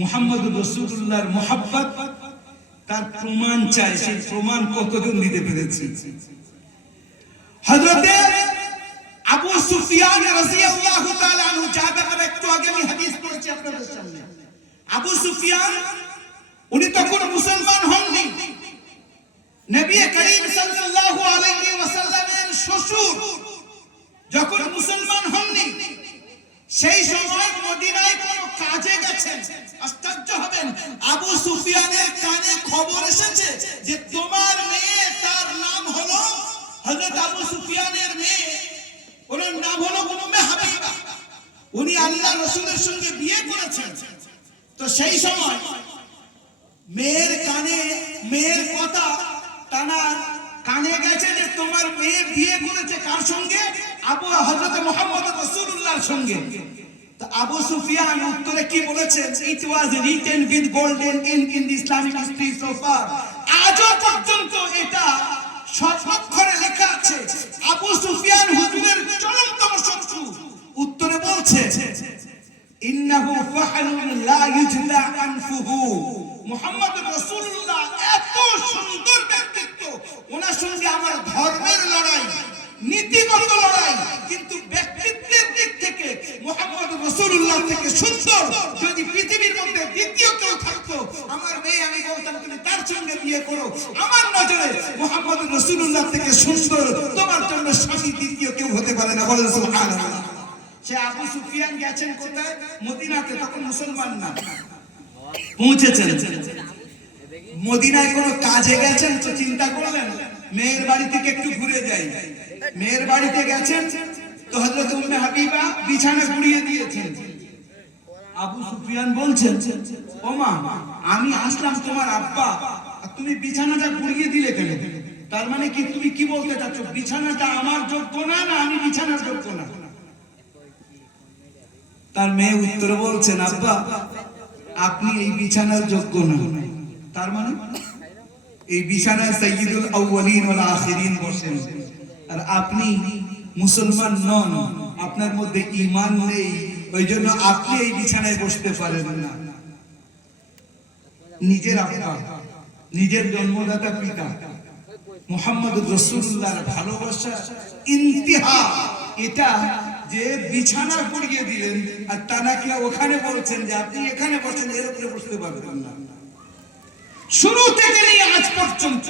মুহাম্মদুর রাসূলুল্লাহর মুহাব্বত তার প্রমাণ চাই, সেই প্রমাণ কতজন দিতে পেরেছে? হযরতে আবু সুফিয়ান রাদিয়াল্লাহু তাআলা আনহু, যাদের একটু আগে আমি হাদিস পড়েছি আপনাদের সামনে, আবু সুফিয়ান উনি তখন মুসলমান হননি। নবী করিম সাল্লাল্লাহু আলাইহি ওয়াসাল্লামের শ্বশুর যখন মুসলমান হননি, সেই সময় মদিনায় কোন কাজে গেছেন। আশ্চর্য হবেন, আবু সুফিয়ানের কানে খবর এসেছে যে তোমার মেয়ে, তার নাম হলো হযরত আবু সুফিয়ানের মেয়ে, ওনার ওনার নাম হলো উম্মে হাবিবা। উনি আল্লাহ রাসূলের সঙ্গে বিয়ে করেছেন। তো সেই সময় মেয়ের কানে মেয়ের কথা তানার কানে গেছে যে তোমার মেয়ে বিয়ে করেছে কার সঙ্গে? হযরত মুহাম্মদ রাসূলুল্লাহর সঙ্গে। তো আবু সুফিয়ান উত্তরে কি বলেছেন? It was written with golden ink in the Islamic history so far. আজও পর্যন্ত এটা স্বর্ণাক্ষরে লেখা আছে। আবু সুফিয়ান হুজুরের চরমতম শত্রু। উত্তরে বলছে ইন্নাহু ফাহলুন লা ইউজলা আনফুহু। মুহাম্মদ রাসূলুল্লাহ এত সুন্দর ব্যক্তিত্ব, ওনার সঙ্গে আমার ধর্মের লড়াই, নীতিগত লড়াই, কিন্তু ব্যক্তিত্বের দিক থেকে মুহাম্মদ রাসূলুল্লাহ থেকে সুন্দর যদি পৃথিবীর মধ্যে দ্বিতীয় কেউ থাকতো, আমার মেয়ে আমি বলতাম তুমি তার সঙ্গে বিয়ে করো। আমার নজরে মুহাম্মদ রাসূলুল্লাহ থেকে সুন্দর তোমার জন্য স্বামী দ্বিতীয় কেউ হতে পারে না। বলেন সুবহানাল্লাহ। সে আবু সুফিয়ান গেছেন কোথায়? মদিনাতে। তখন মুসলমান না, পৌঁছেছেন মদিনায়। কোনো কাজে গেছেন তো চিন্তা করলেন মেয়ের বাড়ি থেকে একটু ঘুরে যাই। মেয়ের বাড়িতে গেছেন তো হযরত উম্মে হাবিবা বিছানা গুড়িয়ে দিয়েছেন। আবু সুফিয়ান বলছেন ও মা, আমি আসলাম তোমার আব্বা, আর তুমি বিছানাটা গুড়িয়ে দিলে কেন? তার মানে কি তুমি কি বলতে চাচ্ছ? বিছানাটা আমার যোগ্য না, না আমি বিছানার যোগ্য না? তার মেয়ে উত্তরে বলছেন আব্বা আপনি এই বিছানার যোগ্য না। তার মানে এই বিছানায় সাইয়্যিদুল আউয়ালিন ওয়াল আখিরিন বসেন, আর আপনি মুসলমান নন, আপনার মধ্যে ঈমান নেই, ওই জন্য আপনি এই বিছানায় বসতে পারেন না। নিজের আব্বা, নিজের জন্মদাতা পিতা মুহাম্মদুর রাসূলুল্লাহর ভালোবাসা ইন্তিহা, এটা যে বিছানা গড়িয়ে দিলেন আর তানাকে ওখানে বলছেন যে আপনি এখানে বসেন, এর উপরে বসতে পারবেন না। শুরু থেকে নিয়ে আজ পর্যন্ত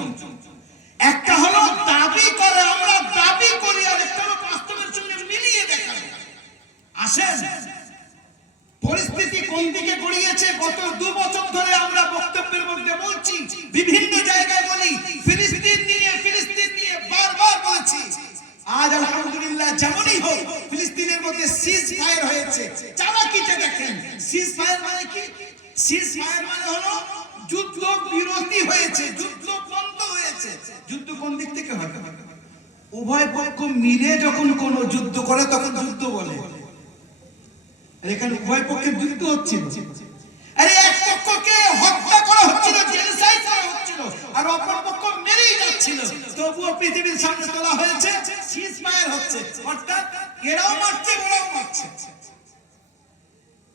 একটা হলো দাবি করে, আমরা দাবি করি, আর একটা হলো বাস্তবের সঙ্গে মিলিয়ে দেখা। আসেন পরিস্থিতি কোন দিকে গড়িয়েছে গত 2 বছর ধরে আমরা বক্তব্যের মধ্যে বলছি, বিভিন্ন জায়গায় বলি, ফিলিস্তিন নিয়ে বারবার বলেছি। আজ আলহামদুলিল্লাহ যেমনই হোক ফিলিস্তিনের মধ্যে সিজ ফায়ার হয়েছে। চালাকিটা দেখেন, সিজ ফায়ার মানে কি? সিজ ফায়ার মানে হলো যুদ্ধ বিরতি হয়েছে, যুদ্ধ বন্ধ হয়েছে। যুদ্ধ কোন দিক থেকে হয়? উভয় পক্ষ মিলে যখন কোন যুদ্ধ করে তখন যুদ্ধ বলে। আর এখানে উভয় পক্ষের যুদ্ধ হচ্ছিল। আরে এক পক্ষকে হত্যা করা হচ্ছিল, জেনোসাইড করা হচ্ছিল, আর অপর পক্ষ মেরেই যাচ্ছিল, তবুও পৃথিবীর সামনে তোলা হয়েছে সিজ ফায়ার হচ্ছে, অর্থাৎ এরাও মারছে ওরাও মারছে।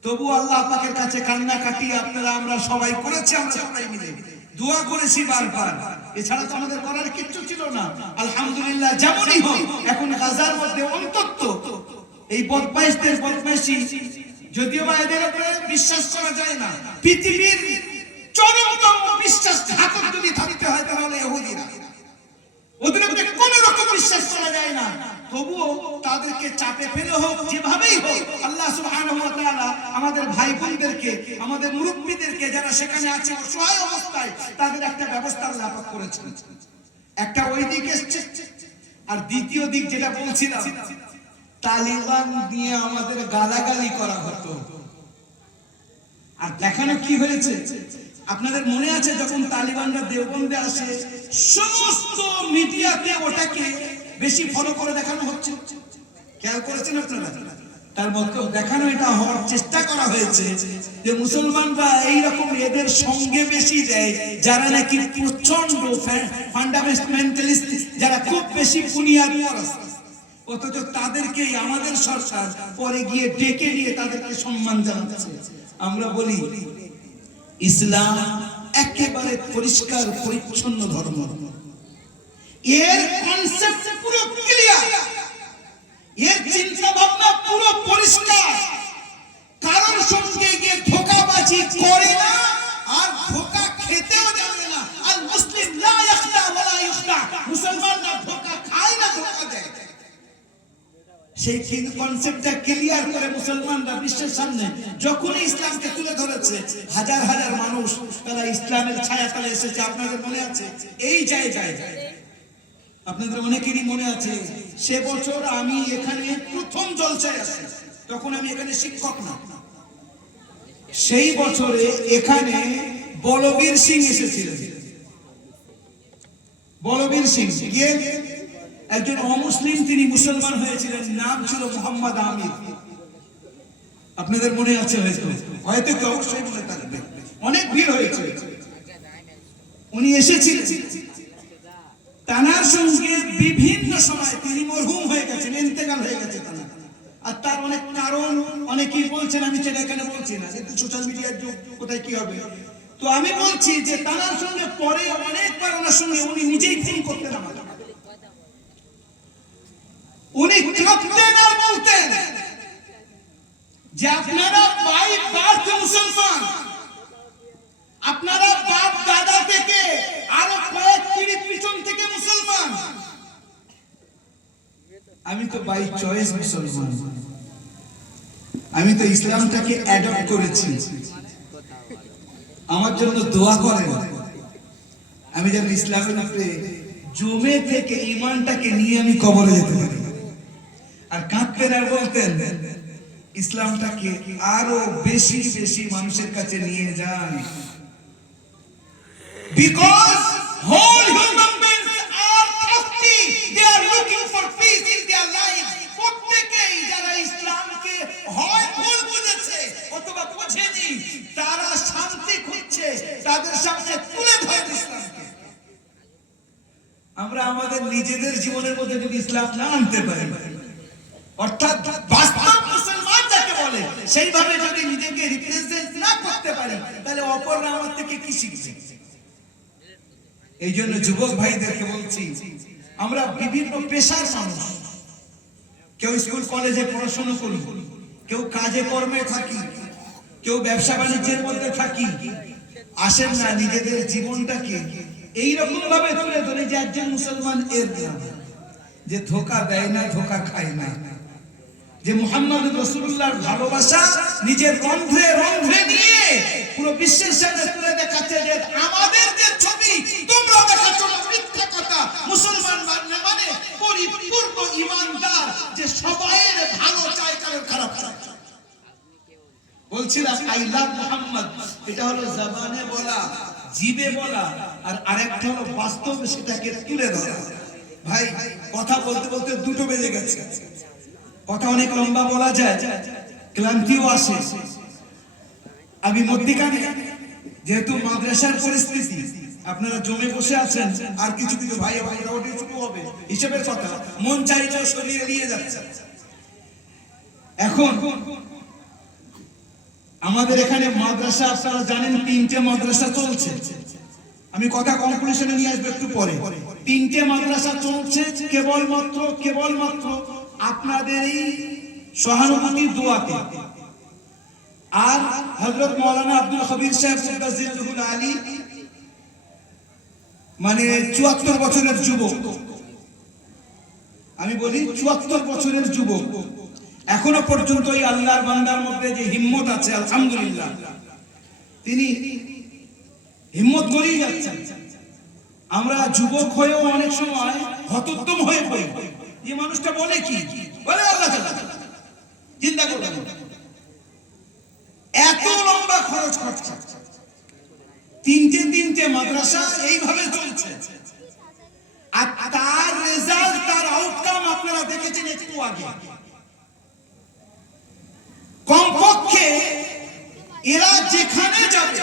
তবু আল্লাহ পাকের কাছে কান্নাকাটি আপনারা আমরা সবাই করেছি, আমরা সবাই মিলে দোয়া করেছি বারবার। এছাড়া তো আমাদের করার কিচ্ছু ছিল না। আলহামদুলিল্লাহ যেমনই হোক এখন গাজার মধ্যে অন্তত এই বদমাইশদের বদমাইশি, যদিও বা এদের উপরে বিশ্বাস করা যায় না, পৃথিবীর চরমতম বিশ্বাসঘাতক যদি থাকতে হয় তাহলে ইহুদিরা, ওদের উপরে কোনো রকম বিশ্বাস করা যায় না। তবুও তাদেরকে চাপে ফেলে হোক, যেভাবেই হোক, আল্লাহ সুবহানাহু ওয়া তাআলা আমাদের ভাই বোনদেরকে, আমাদের মুরব্বিদেরকে যারা সেখানে আছে অসহায় অবস্থায়, তাদের একটা ব্যবস্থা আল্লাহ পাক করেছেন। একটা ওই দিক এসছে, আর দ্বিতীয় দিক যেটা বলছিলাম, তালিবান দিয়ে আমাদের গালাগালি করা হতো। আর দেখানো কি হয়েছে আপনাদের মনে আছে? যখন তালিবানরা দেওবন্দে আসে, সমস্ত মিডিয়াতে ওটাকে বেশি ফলো করে দেখানো হচ্ছে। খেয়াল করেছেন আপনারা? তার মধ্যে দেখানো এটা হওয়ার চেষ্টা করা হয়েছে যে মুসলমানরা এইরকম এদের সঙ্গে বেশি দেয়, যারা নাকি প্রচন্ড ফান্ডামেন্টালিস্ট, যারা খুব বেশি বুনিয়াদি, অথচ তাদেরকেই আমাদের সরকার পরে গিয়ে ডেকে নিয়ে তাদেরকে সম্মান জানাচ্ছে। আমরা বলি ইসলাম একেবারে পরিষ্কার পরিচ্ছন্ন ধর্ম, এর কনসেপ্ট পুরো ক্লিয়ার, এর চিন্তা ভাবনা পুরো পরিষ্কার, কারোর সঙ্গে গিয়ে ধোঁকাবাজি করে না, আর ধোঁকা খেতেও যাবে না। আর মুসলিম লা ইয়াখদা ওয়া লা ইখদা, মুসলমান না ধোঁকা খায় না ধোঁকা দেয়। সেই কনসেপ্টটা ক্লিয়ার করে মুসলমানরা বিশ্বের সামনে যখনই ইসলামকে তুলে ধরেছে, হাজার হাজার মানুষ তারা ইসলামের ছায়া তলে এসেছে। আপনাদের মনে আছে এই জায়গায় আপনাদের অনেকেরই মনে আছে সে বছর আমি এখানে প্রথম জলসায় আসি, তখন আমি এখানে শিক্ষক না। সেই বছরে এখানে বলবীর সিং এসেছিলেন। বলবীর সিং গিয়ে একজন অমুসলিম, তিনি মুসলমান হয়েছিলেন, নাম ছিল মোহাম্মদ আমির। আপনাদের মনে আছে হয়তো, হয়তো কি অবশ্যই মনে থাকবে, অনেক ভিড় হয়েছে। উনি এসেছিলেন, তানার সঙ্গে বিভিন্ন সময় তিনি মরহুম হয়ে গেছেন, ইন্তেকাল হয়ে গেছে তানার। আর তার অনেক কারণ অনেকেই বলছেন, আমি সেটা এখানে বলছি না, কিন্তু সোশ্যাল মিডিয়ার যুগ, কোথায় কি হবে। তো আমি বলছি যে তানার সঙ্গে পরে অনেকবার ওনার সঙ্গে উনি নিজেই ফোন করতেন আমাকে। উনি কাঁদতেন আর বলতেন যে আপনারা বাই বার্থ মুসলমান, আপনারা বাপ দাদা থেকে আরো কয়েক পিঢ়ি পিছন থেকে মুসলমান। আমি তো বাই চয়েস মুসলমান, আমি তো ইসলামটাকে অ্যাডপ্ট করেছি। আমার জন্য দোয়া করেন, আমি যেন ইসলামের উপরে জমে থেকে ঈমানটাকে নিয়ে আমি কবরে যেতে পারি। আর কাঁদতেন আর বলতেন ইসলামটাকে আরো বেশি বেশি মানুষের কাছে নিয়ে যান। Because whole human beings are thirsty, they are looking for peace in their lives. প্রত্যেকেই যারা ইসলামকে হয় ভুল বুঝেছে অথবা বোঝেনি, তারা শান্তি খুঁজছে, তাদের সামনে তুলে ধরে ইসলামকে। আমরা আমাদের নিজেদের জীবনের মধ্যে যদি ইসলাম না আনতে পারি, অর্থাৎ বাস্তব মুসলমান যাকে বলে সেইভাবে যদি নিজেকে রিপ্রেজেন্ট না করতে পারি, তাহলে অপররা আমার থেকে কি শিখছে? এই জন্য যুবক ভাইদেরকে বলছি, আমরা বিভিন্ন পেশার মানুষ, কেউ স্কুল কলেজে পড়াশোনা করি, কেউ কাজে কর্মে থাকি, কেউ ব্যবসা বাণিজ্যের মধ্যে থাকি। আসেন না নিজেদের জীবনটাকে এইরকম ভাবে তুলে ধরে যে একজন মুসলমান এর নাম, যে ধোঁকা দেয় না, ধোঁকা খায় না, যে মুহাম্মদ রাসূলুল্লাহর ভালোবাসা নিজের রন্ধ্রে রন্ধ্রে নিয়ে পুরো বিশ্বের সামনে তুলে দেখাচ্ছে যে আমাদের যে ছবি তোমরা দেখাচ্ছ না মিথ্যা কথা। মুসলমান মানে পরিপূর্ণ ঈমানদার, যে সবাইয়ের ভালো চায়, কারোর খারাপ চায়। বলছিলাম আই লাভ মুহাম্মদ, এটা হলো জবানে বলা, জিবে বলা, আর আরেকটা হলো বাস্তবে সেটাকে তুলে ধরা। ভাই কথা বলতে বলতে দুটো বেজে গেছে, কথা অনেক লম্বা বলা যায়, ক্লান্তিও আসে। আমি মধ্যিখানে যেহেতু মাদ্রাসার পরিস্থিতি, আপনারা জমে বসে আছেন, আর কিছু কিছু ভাই ভাইরা ওঠে শুরু হবে, হিসেবের কথা মন চাইলেও সরিয়ে নিয়ে যাচ্ছে। এখন আমাদের এখানে মাদ্রাসা, আপনারা জানেন 3টে মাদ্রাসা চলছে। আমি কথা কনক্লুশনে নিয়ে আসবো একটু পরে। 3টে মাদ্রাসা চলছে কেবলমাত্র আপনাদের এই সহানুভূতির দোয়াতে। আর হযরত মাওলানা আব্দুল খবির সাহেব মুদাজ্জিলুল আলী, মানে 74 বছরের যুবক, আমি বলি 74 বছরের যুবক, এখনো পর্যন্ত এই আল্লাহর বান্দার মধ্যে যে হিম্মত আছে, আলহামদুলিল্লাহ, তিনি হিম্মত করেই যাচ্ছেন। আমরা যুবক হয়েও অনেক সময় হতোদ্যম হয়ে পড়ি, এই মানুষটা বলে কি, বলে আল্লাহ চিন্তা করবেন, এত লম্বা খরচ করছে, 3টে মাদ্রাসা এইভাবে চলছে, আর তার রেজাল্ট, তার আউটকাম আপনারা দেখেছেন একটু আগে। কমপক্ষে এরা যেখানে যাবে,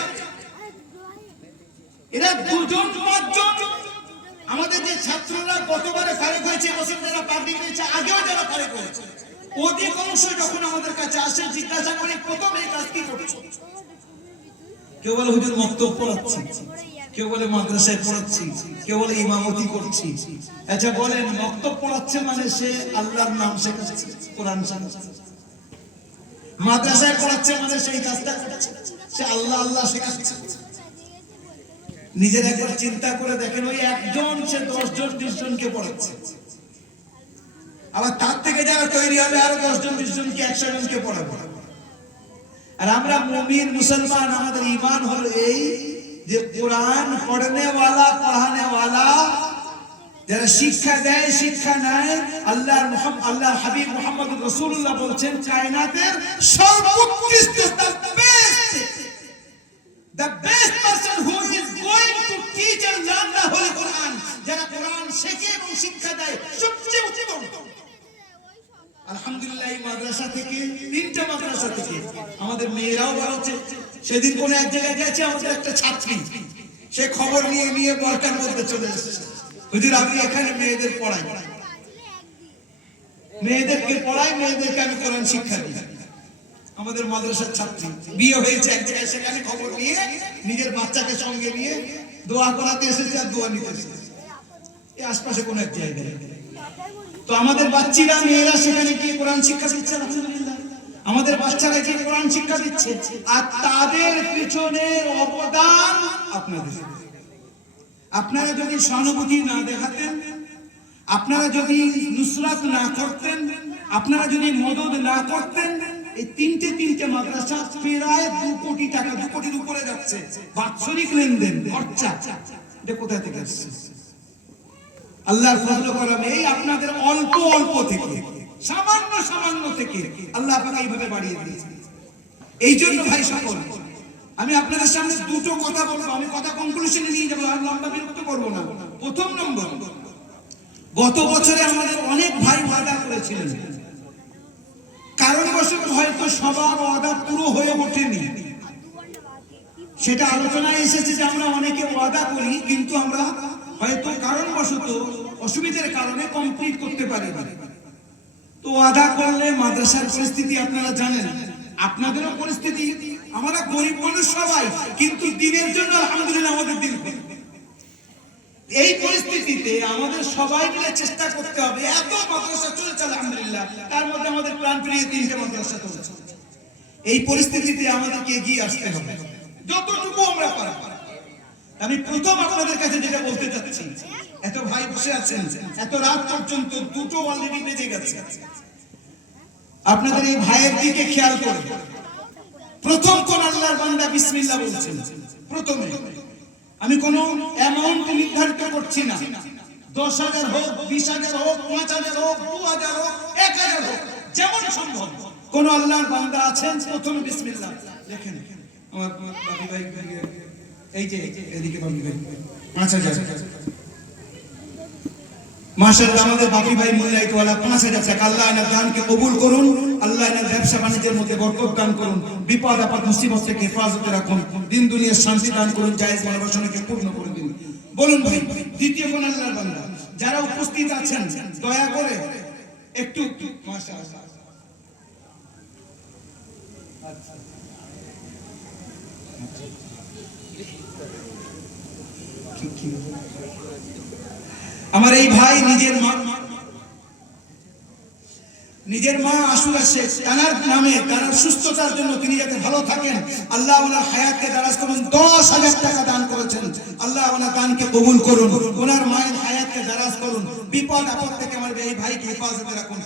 এরা 2-5 জন, আমাদের যে ছাত্ররা গতবারে ফারেক হয়েছে, এবছর যারা পাবলি হয়েছে, আগেও যারা ফারেক হয়েছে, অধিকাংশ যখন আমাদের কাছে আসে জিজ্ঞাসা করি প্রথম এই কাজ কি করছো? কেউ বলে হুজুর মক্তব পড়াচ্ছি, কেউ বলে মাদ্রাসায় পড়াচ্ছি, কেউ বলে ইমামতি করছি। আচ্ছা বলেন, মক্তব পড়াচ্ছে মানে সে আল্লাহর নাম শেখাচ্ছে, কোরআন শেখাচ্ছে। মাদ্রাসায় পড়াচ্ছে মানে সেই কাজটা করছে, সে আল্লাহ আল্লাহ শেখাচ্ছে। নিজের একবার চিন্তা করে দেখেন, ওই একজন সে 10 জন 20 জনকে পড়াচ্ছে, আবার তার থেকে যারা তৈরি হবে আরো 10 জন 20 জনকে 100 জনকে পড়াবো। আর আমরা মুমিন মুসলমান, আমাদের ঈমান হলো এই যে কোরআন পড়নে ওয়ালা, পড়ানে ওয়ালা যারা শিক্ষা দেয়, শিক্ষা নেয়, আল্লাহর হাবিব মুহাম্মদুর রাসূলুল্লাহ বলছেন কায়নাতের সর্বোৎকৃষ্ট the best person who is going to teach and learn the Holy Quran, যারা কোরআন শেখে এবং শিক্ষা দেয় সবচেয়ে উত্তম। আলহামদুলিল্লাহ এই মাদ্রাসা থেকে, তিনটা মাদ্রাসা থেকে আমাদের মেয়েরাও বলছে। সেদিন কোন এক জায়গায় গেছে, আমাদের একটা ছাত্রী সে খবর নিয়ে বরকার মধ্যে চলে এসেছে, হুজুর আমি এখানে মেয়েদের পড়াই, মেয়েদেরকে পড়াই, মেয়েদেরকে আমি কোরআন শিক্ষা দিই। আমাদের মাদ্রাসার ছাত্রী বিয়ে হয়েছে এক জায়গায়, সেখানে খবর নিয়ে নিজের বাচ্চাকে সঙ্গে নিয়ে দোয়া করাতে এসেছে আর দোয়া নিতে এসেছে এই আশপাশে কোন এক জায়গায়। তো আমাদের বাচ্চারা মেয়েরা সেখানে গিয়ে কোরআন শিক্ষা দিচ্ছে, আলহামদুলিল্লাহ আমাদের বাচ্চারা গিয়ে কোরআন শিক্ষা দিচ্ছে। আর তাদের পিছনের অবদান আপনাদের। আপনারা যদি সহানুভূতি না দেখাতেন, আপনারা যদি নুসরাত না করতেন, আপনারা যদি মদদ না করতেন, এই তিনটে মাদ্রাসা প্রায় 2 কোটি টাকা, 2 কোটির উপরে যাচ্ছে বাৎসরিক লেনদেন খরচা। এটা কোথা থেকে আসছে? আল্লাহর ফজল করমে এই আপনাদের অল্প থেকে, সামান্য থেকে আল্লাহ আপনাকে এইভাবে বাড়িয়ে দিয়েছে। এই জন্য ভাই সকল, আমি আপনাদের সামনে দুটো কথা বলবো, আমি কথা কনক্লুশনে নিয়ে যাবো, আর লম্বা বিরক্ত করবো না। প্রথম নম্বর, গত বছরে আমাদের অনেক ভাই ওয়াদা করেছিলেন, কারণবশত হয়তো সবার ওয়াদা পুরো হয়ে ওঠেনি। সেটা আলোচনায় এসেছে যে আমরা অনেকে ওয়াদা করি, কিন্তু আমরা হয়তো কারণবশত অসুবিধার কারণে কমপ্লিট করতে পারি না। তো ওয়াদা করলে মাদ্রাসার পরিস্থিতি আপনারা জানেন, আপনাদেরও পরিস্থিতি, আমরা গরিব মানুষ সবাই, কিন্তু দিনের জন্য আলহামদুলিল্লাহ আমাদের দিন। এই পরিস্থিতিতে আমাদের সবাই মিলে চেষ্টা করতে হবে। এত মাদ্রাসা চলছে আলহামদুলিল্লাহ, তার মধ্যে আমাদের প্রাণপ্রিয় 3টে মাদ্রাসা চলছে। এই পরিস্থিতিতে আমাদেরকে এগিয়ে আসতে হবে যতটুকু আমরা পারি। আমি প্রথম আপনাদের কাছে যেটা বলতে চাচ্ছি, এত ভাই বসে আছেন, এত রাত পর্যন্ত 2টো অলরেডি বেজে গেছে, আপনাদের এই ভাইয়ের দিকে খেয়াল করুন। প্রথম কোন আল্লাহর বান্দা বিসমিল্লাহ বলছেন প্রথমে, আমি কোনো অ্যামাউন্ট নির্ধারিত করছি না, 10,000 হোক, 20,000 হোক, 5,000 হোক, 2,000 হোক, 1,000 হোক, যেমন সম্ভব কোন আল্লাহর বান্দা আছেন প্রথমে বিসমিল্লাহ দেখেন। আমার বাপি ভাই, এই যে এদিকে বাপি ভাই, 5,000 মাশাআল্লাহ, আমাদের বাপি ভাই মোল্লাইতওয়ালা 5,000 টাকা। আল্লাহ এনার দানকে কবুল করুন, আল্লাহ এনার ব্যবসা বাণিজ্যের মধ্যে বরকত দান করুন, বিপদ আপদ মুসিবত থেকে হেফাজতে রাখুন, দিন দুনিয়ার শান্তি দান করুন, জায়েজ ভালোবাসাকে পূর্ণ করে দিন। বলুন ভাই, দ্বিতীয় কোন আল্লাহর বান্দা যারা উপস্থিত আছেন দয়া করে একটু মাশাআল্লাহ, আমার এই ভাই নিজের মা আশুরা শেখ, তার নামে, তার সুস্থতার জন্য, তিনি যাতে ভালো থাকেন, আল্লাহ ওনার হায়াতকে দারাজ করুন। 10,000 টাকা দান করেছেন, আল্লাহ ওনার দানকে কবুল করুন, ওনার মায়ের হায়াতকে দারাজ করুন, বিপদ আপদ থেকে আমার এই ভাইকে হেফাজতে রাখুন।